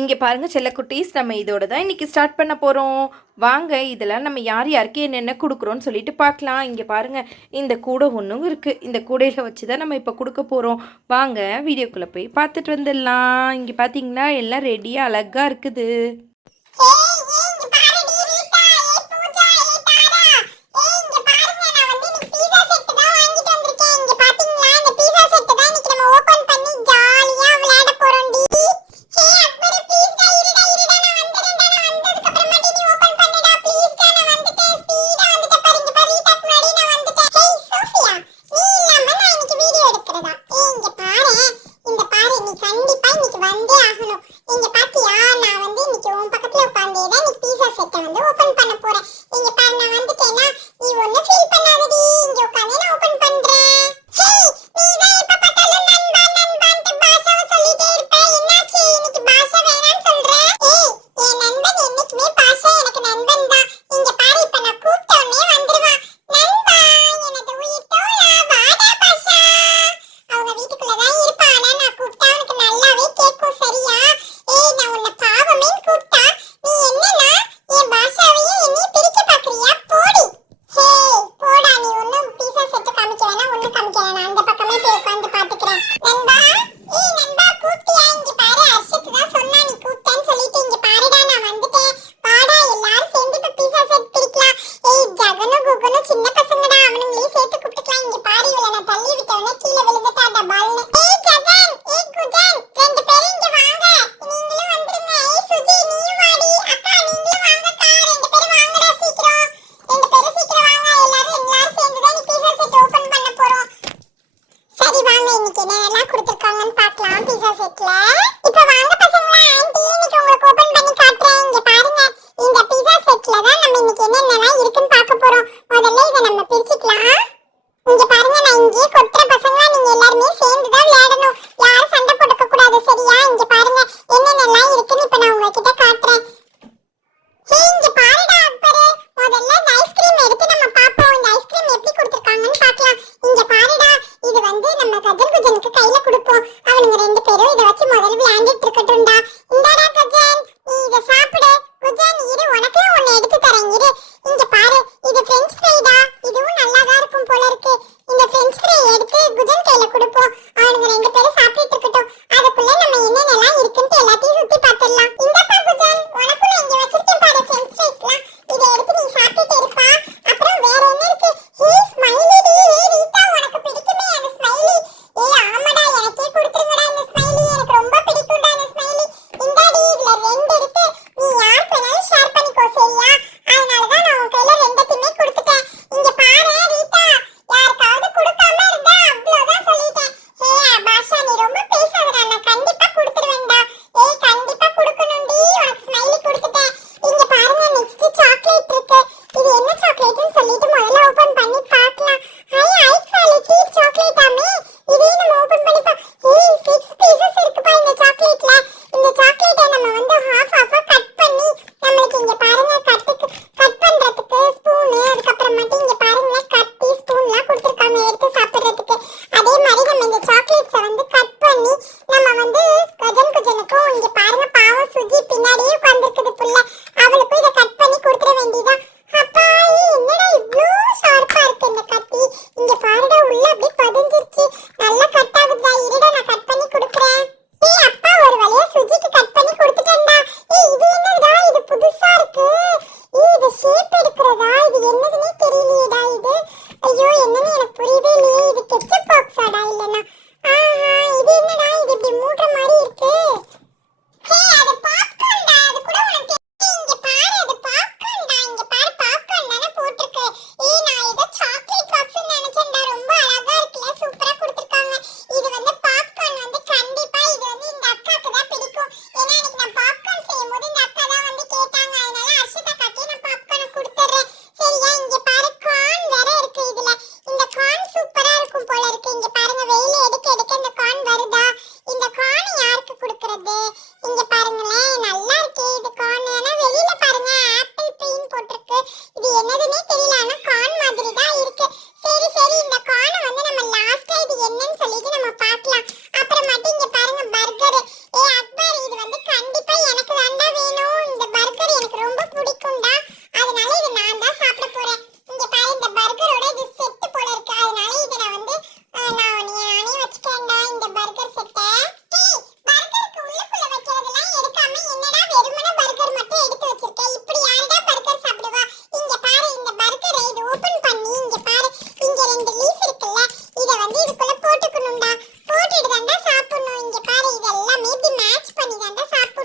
இங்கே பாருங்க செல்லக்குட்டீஸ், நம்ம இதோட தான் இன்றைக்கி ஸ்டார்ட் பண்ண போகிறோம். வாங்க இதெல்லாம் நம்ம யார் யாருக்கு என்னென்ன கொடுக்குறோன்னு சொல்லிட்டு பார்க்கலாம். இங்கே பாருங்கள், இந்த கூடை ஒன்றும் இருக்குது. இந்த கூடையில் வச்சு தான் நம்ம இப்போ கொடுக்க போகிறோம். வாங்க வீடியோக்குள்ளே போய் பார்த்துட்டு வந்துடலாம். இங்கே பார்த்தீங்கன்னா எல்லாம் ரெடியாக அழகாக இருக்குது.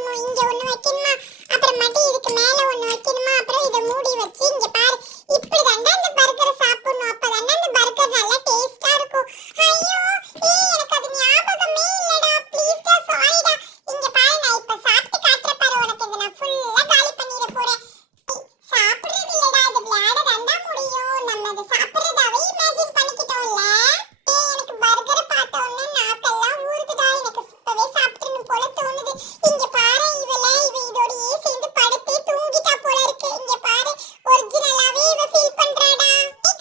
சாப்பிடணும். இங்க ஒண்ணு வைக்கணுமா, அப்புறமாட்டி இதுக்கு மேல ஒண்ணு வைக்கணுமா, அப்புறம் இத மூடி வச்சு இங்க பாரு இப்படி தாண்டா இந்த பர்கரை சாப்பிடணும். அப்பதாண்டா இந்த பர்கர் நல்லா டேஸ்டா இருக்கும். ஐயோ எனக்கு அது ஞாபகமே இல்லடா. ப்ளீஸ்டா சாரிடா. இங்க பாரு நான் இப்ப சாப்பிட்டு காட்டுற பாரு உனக்கு. இத நான் ஃபுல்லா காலி பண்ணிர போறேன். சாப்பிடுறது இல்லடா, அது விளையாட தாண்டா முடியும். நம்ம அதை சாப்பிடுறதாவே இமேஜின் பண்ணிக்கிட்டோம்ல. எனக்கு பர்கரை பார்த்த உடனே நாக்கெல்லாம் ஊறுதுடா. எனக்கு இப்பவே சாப்பிடணும் போல தோணுது. இங்க பாரு இவ இதோடயே சேர்ந்து படுத்து தூங்கிட்டா போல இருக்கு. இங்க பாரு ஒரிஜினலாவே இவ ஃபீல் பண்றாடா.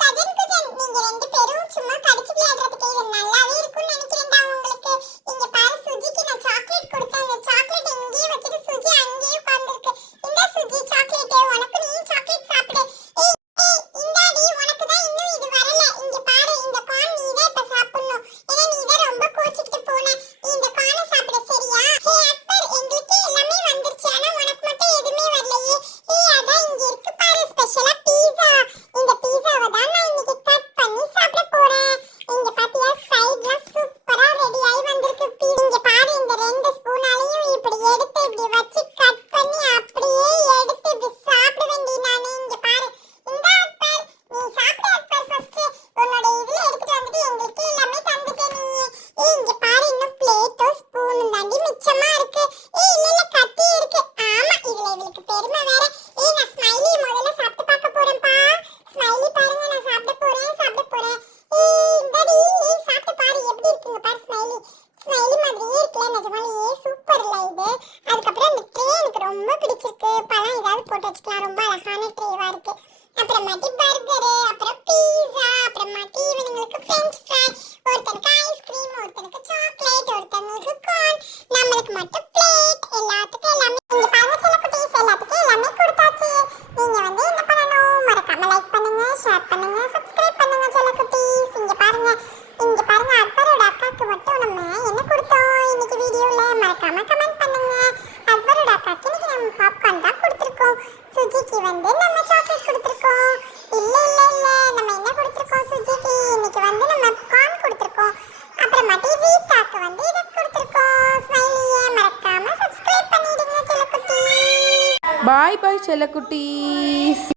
கஜன் நீங்க ரெண்டு பேரும் சும்மா கடிச்சு விளையாடுறதுக்கு இது நல்லாவே இருக்கும்னு நினைக்கிறேன்டா உங்களுக்கு. இங்க பாரு சுஜிக்கு நான் சாக்லேட் கொடுத்தேன். அந்த சாக்லேட் இங்கேயே வச்சுட்டு சுஜி அங்கேயே உட்கார்ந்துருக்கு. இந்த சுஜி சாக்லேட் உனக்கு, நீ சாக்லேட் சாப்பிடு. இந்தாடி உனக்கு தான் இன்னும் இது வரல. இங்க பாரு இந்த கார்ன் நீ தான் இப்ப சாப்பிடணும். ஏன்னா நீ தான் ரொம்ப கோச்சிக்கிட்டு போன. இந்த கார்னை சாப்பிட சரியா? ஹே அக்பர் எங்களுக்கு எல்லாமே வந்துருச்சு. ஆனா உனக்கு மட்டும் எதுவுமே வரலையே. அதான் இங்க இருக்கு பாரு ஸ்பெஷலா பீஸா. இந்த பீஸாவை தான் நான் இன்னைக்கு கட் பண்ணி சாப்பிட போறேன். இங்க பாத்தியா சைடுல சூப்பரா ரெடி ஆயி வந்திருக்கு பீஸ். இங்க பாரு இந்த ரெண்டு ஸ்பூனாலையும் இப்படி எடுத்து இப்படி வச்சு கட் பண்ணி அப்படியே எடுத்து இப்படி சாப்பிட வேண்டிய நானே. இங்க பாரு இந்த அக்பர் நீ சாப்பிட அக்பர் ஃபர்ஸ்ட். உன்னோட இதுல எடுத்துட்டு வந்துட்டு எங்களுக்கு எல்லாமே தந்துட்ட நீ. இங்க பாரு இன்னும் பிளேட்டோ ஸ்பூனும் தாண்டி மிச்சமா இருக்கு. இல்ல இல்ல கத்தி இருக்கு. ஆமா இதுல இவளுக்கு பெருமை வேற. நான் ஸ்மைலி முதல்ல சாப்பிட்டு பார்க்க போறேன்ப்பா. ஸ்மைலி பாருங்க நான் சாப்பிட போறேன். இந்தடி சாப்பிட்டு பாரு எப்படி இருக்குங்க பாரு ஸ்மைலி. ஸ்மைலி மாதிரியே இருக்குல்ல, நிஜமாலேயே சூப்பர்ல இது. அதுக்கப்புறம் இந்த ட்ரே எனக்கு ரொம்ப பிடிச்சிருக்கு. பழம் ஏதாவது போட்டு வச்சுக்கலாம், ரொம்ப அழகான ட்ரேவா இருக்கு. அப்புறமாட்டி பர்கரு, அப்புறம் பீஸா, அப்புறமாட்டி இவனுங்களுக்கு ஃப்ரெஞ்ச் ஃப்ரை, ஒருத்தனுக்கு ஐஸ்கிரீம், ஒருத்தனுக்கு சாக்லேட், ஒருத்தனுக்கு கார்ன், நம்மளுக்கு மட்டும் பிளேட். எல்லாத்துக்கும் எல்லாமே இங்க பாருங்க சில குட்டீஸ், எல்லாத்துக்கும் எல்லாமே கொடுத்தாச்சு. நீங்க வந்து என்ன பண்ணணும், மறக்காம லைக் பண்ணுங்க, ஷேர் பண்ணுங்க, சப்ஸ்கிரைப் பண்ணுங்க சில குட்டீஸ். இங்க பாருங்க அக்பரோட அக்காக்கு மட்டும் நம்ம என்ன கொடுத்தோம் இன்னைக்கு வீடியோல, மறக்காம கமெண்ட் பண்ணுங்க. அக்பரோட அக்காக்கு இன்னைக்கு நம்ம பாப்கார்ன் தான் கொடுத்துருக்கோம். சுஜிக்கு வந்து நம்ம சாக்லேட் கொடுத்துருக்கோம். இல்ல நம்ம என்ன கொடுத்துருக்கோம் சுஜிக்கு இன்னைக்கு வந்து நம்ம கார்ன் கொடுத்துருக்கோம். அப்புறமாட்டி ரீதாக்கு வந்து இதை கொடுத்துருக்கோம். ஸ்மைலியை மறக்காம சப்ஸ்கிரைப் பண்ணிடுங்க செல்லக்குட்டி. பாய் பாய் செல்லக்குட்டீஸ்.